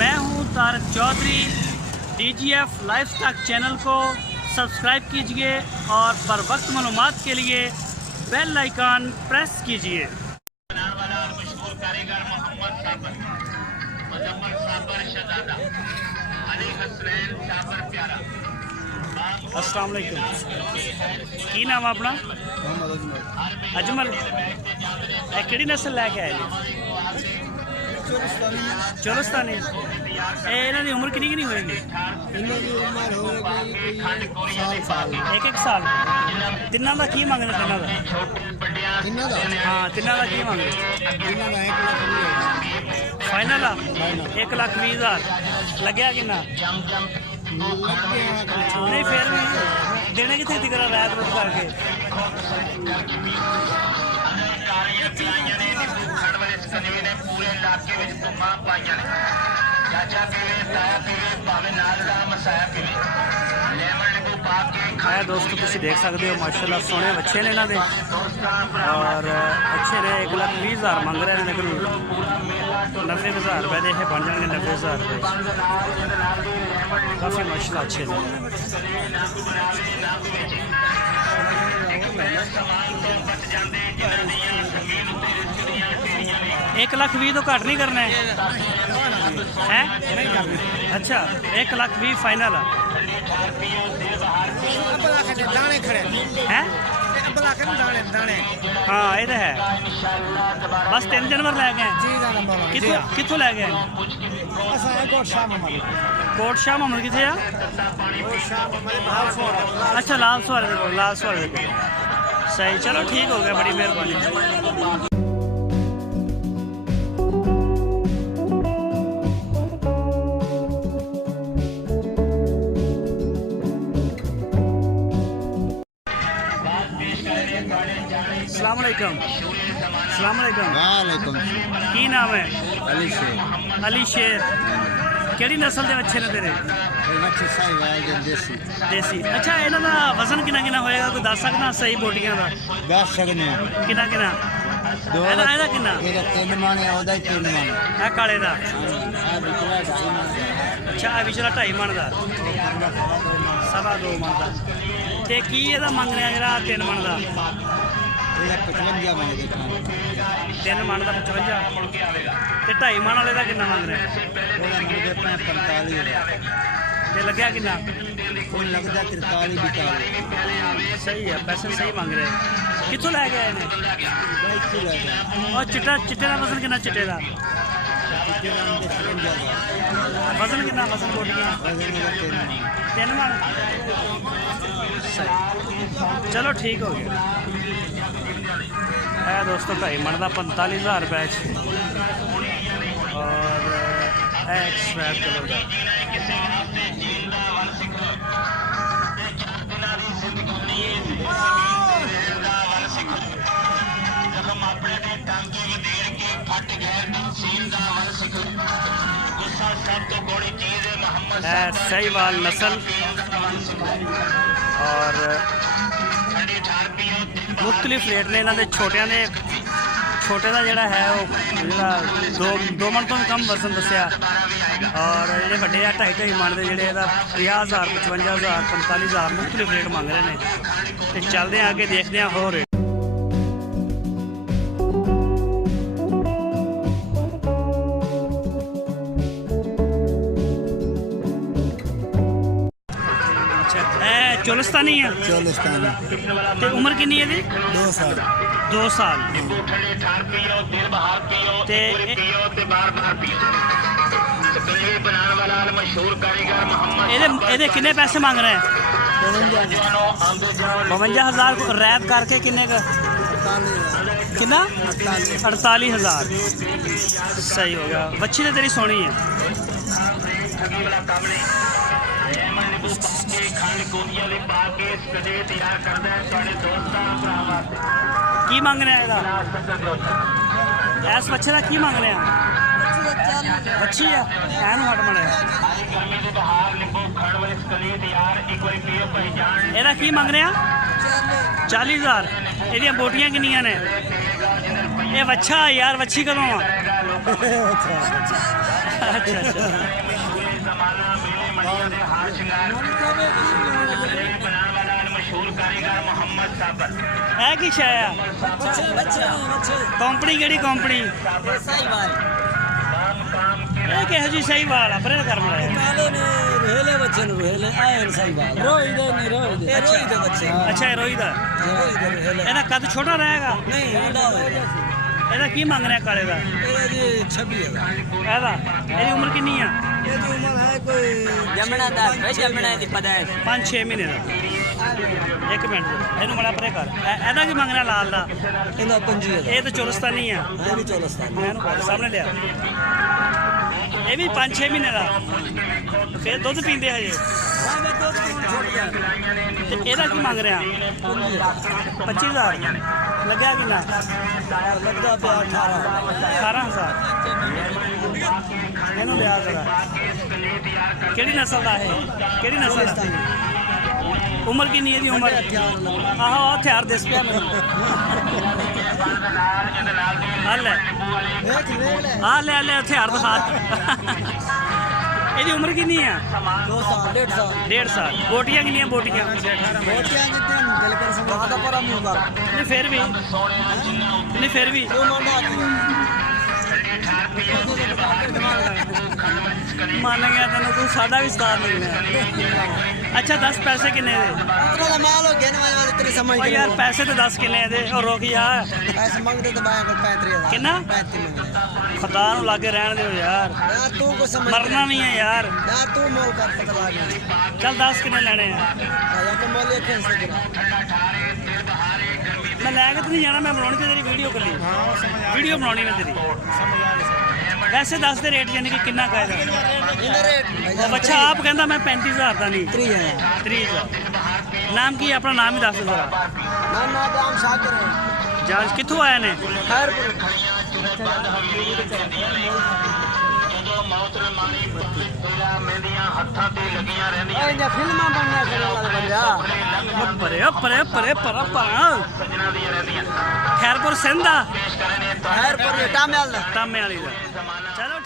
मैं हूं Tarak Chaudhary. DGF lifestyle channel को सब्सक्राइब कीजिए और बर वक्त मालूमात के लिए बेल आइकन प्रेस कीजिए। अस्सलाम वालेकुम। की नाम है अपना? अजमल। कि नस्ल लैके आए चोलस्तानी। इन्हों की उम्र कितनी होएगी? एक साल। तिना का की मंगना? हाँ तिना का की मंगना? फाइनल आ 1,20,000। लग्या कि नहीं फिर भी देने कितने दिखा रैत रूट करके? है दोस्तों तुम देख सकते हो माशाल्लाह सोने अच्छे ने इन्होंने और अच्छे ने 1,20,000 मंग रहे हैं, लेकिन 90,000 रुपये के बन जाएंगे। 90,000 रुपये काफ़ी माशाल्लाह अच्छे ने। 1,20,000 तो घट नहीं करना है? अच्छा 1,20,000 फाइनल है। हाँ ये तो है। बस 3 जानवर लै गए? कितों लै गए? कोट शाह मोहम्मद कितने आ? अच्छा लाल सवार सही। चलो ठीक हो गया, बड़ी मेहरबानी। वालेकुम। की नाम है? अली शेर। अली शेर। केड़ी नस्ल के अच्छे ने तेरे? देसी। अच्छा इन्हों का वजन कितना कितना होएगा, कोई दस सकना सही बोटियां का? दस सकने कितना कितना? ਇਹਦਾ ਕਿੰਨਾ? ਇਹਦਾ 3 ਮਣ ਹੈ, ਉਹਦਾ 3 ਮਣ ਹੈ ਕਾਲੇ ਦਾ। ਅੱਛਾ ਆ ਵਿਚਲਾ 2.5 ਮਣ ਦਾ, 2.5 ਮਣ ਦਾ। ਤੇ ਕੀ ਇਹਦਾ ਮੰਗ ਰਿਹਾ ਜਿਹੜਾ 3 ਮਣ ਦਾ? ਇਹਦਾ 55 ਮਣ ਦੇ 3 ਮਣ ਦਾ 55 ਤੇ 2.5 ਮਣ ਵਾਲੇ ਦਾ ਕਿੰਨਾ ਮੰਗ ਰਿਹਾ? ਉਹਦਾ ਮੰਗਦੇ 45,000 ਤੇ ਲੱਗਿਆ ਕਿੰਨਾ? ਉਹ ਲੱਗਦਾ 43-42। ਸਹੀ ਹੈ, ਪੈਸੇ ਸਹੀ ਮੰਗ ਰਹੇ। ਕਿੱਥੋਂ ਲੈ ਕੇ ਆਏ ਨੇ? और चिट्टे का वजन कितना? चिट्टे का वजन कितना? वजन बोटियां 3 मण। चलो ठीक हो गया। है दोस्तों 2.5 मण का 45,000 रुपये और सफेद कलर का। सहीवाल नस्ल और मुख्तलिफ रेट ने इन्होंने। छोटे ने छोटे का जोड़ा है वो 2 मण तो भी कम वजन दसिया और जो बड़े 2.5 मण के जोड़े 50,000 55,000 45,000 मुख्तलिफ रेट मंग रहे हैं। तो चलते हैं आगे देखते हैं हो रेट। चोलस्तानी है? चोलस्तानी। ते उम्र कितनी है? 2 साल। 2 साल। ते ਇਹਦੇ किन्ने पैसे मांग रहे हैं? 52,000 को रैत करके किन्ने का? कितना? 48,000। सही हो गया। बच्ची तो तेरी सोनी है। की मंग रहे हैं? इस बच्चे का की मंग रहे हैं? अच्छी है एन हट मड़े। ਇਹਦਾ ਕੀ ਮੰਗ ਰਹੇ ਆ? 40,000। ਇਹਦੀਆਂ ਬੋਟੀਆਂ ਕਿੰਨੀਆਂ ਨੇ? ਇਹ ਵੱਛਾ ਯਾਰ, ਵੱਛੀ ਕਦੋਂ ਆ? ਅੱਛਾ ਅੱਛਾ ਇਹ ਕੀ ਸ਼ੈ ਆ ਕੰਪਨੀ ਕਿਹੜੀ ਕੰਪਨੀ ਇਹ ਕਿਹੋ ਜਿਹੀ ਸਹੀ ਵਾਲ ਆ ਪਰੇ ਕਰ ਮੜਾਇਆ ਅੱਛਾ ਇਹ ਰੋਈ ਦਾ ਇਹਦਾ ਕੱਦ ਛੋਟਾ ਰਹੇਗਾ ਇਹਦਾ ਕੀ ਮੰਗ ਰਿਹਾ ਕਾਲੇ ਦਾ ਇਹਦਾ ਇਹਦੀ ਉਮਰ ਕਿੰਨੀ ਆ ਜਮਣਾ ਦਾ ਜਮਣਾ ਦੀ ਪਤਾ ਹੈ 5-6 ਮਹੀਨੇ ਦਾ ਇੱਕ ਮਿੰਟ ਇਹਨੂੰ ਮੜਾ ਪਰੇ ਕਰ ਇਹਦਾ ਕੀ ਮੰਗ ਰਿਹਾ ਲਾਲ ਦਾ ਇਹ ਤਾਂ ਚੋਰਸਤਾਨੀ ਆ ਮੈਂ ਇਹਨੂੰ ਕੋਲ ਸਾਹਮਣੇ ਲਿਆ ਇਹ ਵੀ 5-6 ਮਹੀਨੇ ਦਾ ਫਿਰ ਦੁੱਧ ਪੀਂਦੇ ਹਜੇ ਤੇ ਇਹਦਾ ਕੀ ਮੰਗ ਰਿਹਾ 25,000 ਲੱਗਿਆ ਕਿੰਨਾ ਲੱਗਦਾ ਪਿਆ 18,000 ਇਹਨੂੰ ਲਿਆ ਕਰਾ ਕਿਹੜੀ ਨਸਲ ਦਾ ਇਹ ਕਿਹੜੀ ਨਸਲ ਦਾ ਉਮਰ ਕਿੰਨੀ ਇਹਦੀ ਉਮਰ ਆਹੋ ਹਥਿਆਰ ਦਿਸ ਪਿਆ ਮੈਨੂੰ ਆ ਲੈ ਹਥਿਆਰ ਦਿਖਾ ਇਹਦੀ ਉਮਰ ਕਿੰਨੀ ਆ 1.5 ਸਾਲ ਬੋਟੀਆਂ ਕਿੰਨੀਆਂ ਬੋਟੀਆਂ ਨਹੀਂ ਫਿਰ ਵੀ ਮੰਨ ਗਿਆ ਤੈਨੂੰ ਤੂੰ ਸਾਡਾ ਵੀ ਉਸਤਾਦ ਨਿਕਲਿਆ ਅੱਛਾ 10 ਪੈਸੇ ਕਿੰਨੇ ਦੇ ਓ ਯਾਰ ਪੈਸੇ ਤੇ 10 ਕਿੰਨੇ ਦੇ ਔਰ ਰੁਕ ਯਾਰ ਕਿੰਨਾ ਖੁਦਾ ਨੂੰ ਲਾਗੇ ਰਹਿਣ ਦਿਓ ਯਾਰ ਮਰਨਾ ਨਹੀਂ ਹੈ ਯਾਰ ਚੱਲ 10 ਕਿੰਨੇ ਲੈਣੇ ਆ ਮੈਂ ਲੈ ਕੇ ਤਾਂ ਨਹੀਂ ਜਾਣਾ ਮੈਂ ਬਣਾਉਣੀ ਤੇ ਤੇਰੀ ਵੀਡੀਓ ਕੱਲੀ ਵੀਡੀਓ ਬਣਾਉਣੀ ਮੈਂ ਤੇਰੀ ਵੈਸੇ ਦੱਸ ਦੇ ਰੇਟ ਯਾਨੀ ਕਿ ਕਿੰਨਾ ਕਾਇਦਾ ਬੱਚਾ ਆਪ ਕਹਿੰਦਾ ਮੈਂ 35,000 ਦਾ ਨਹੀਂ 30,000 ਨਾਮ ਕੀ ਆਪਣਾ ਨਾਮ ਹੀ ਦੱਸ ਦੇ ਜ਼ਰਾ ਜਾਂਚ ਕਿੱਥੋਂ ਆਏ ਨੇ ਖੈਰਪੁਰ ਸਿੰਧ ਦਾ ਟਾਮੇ ਵਾਲੀ ਦਾ ਚਲੋ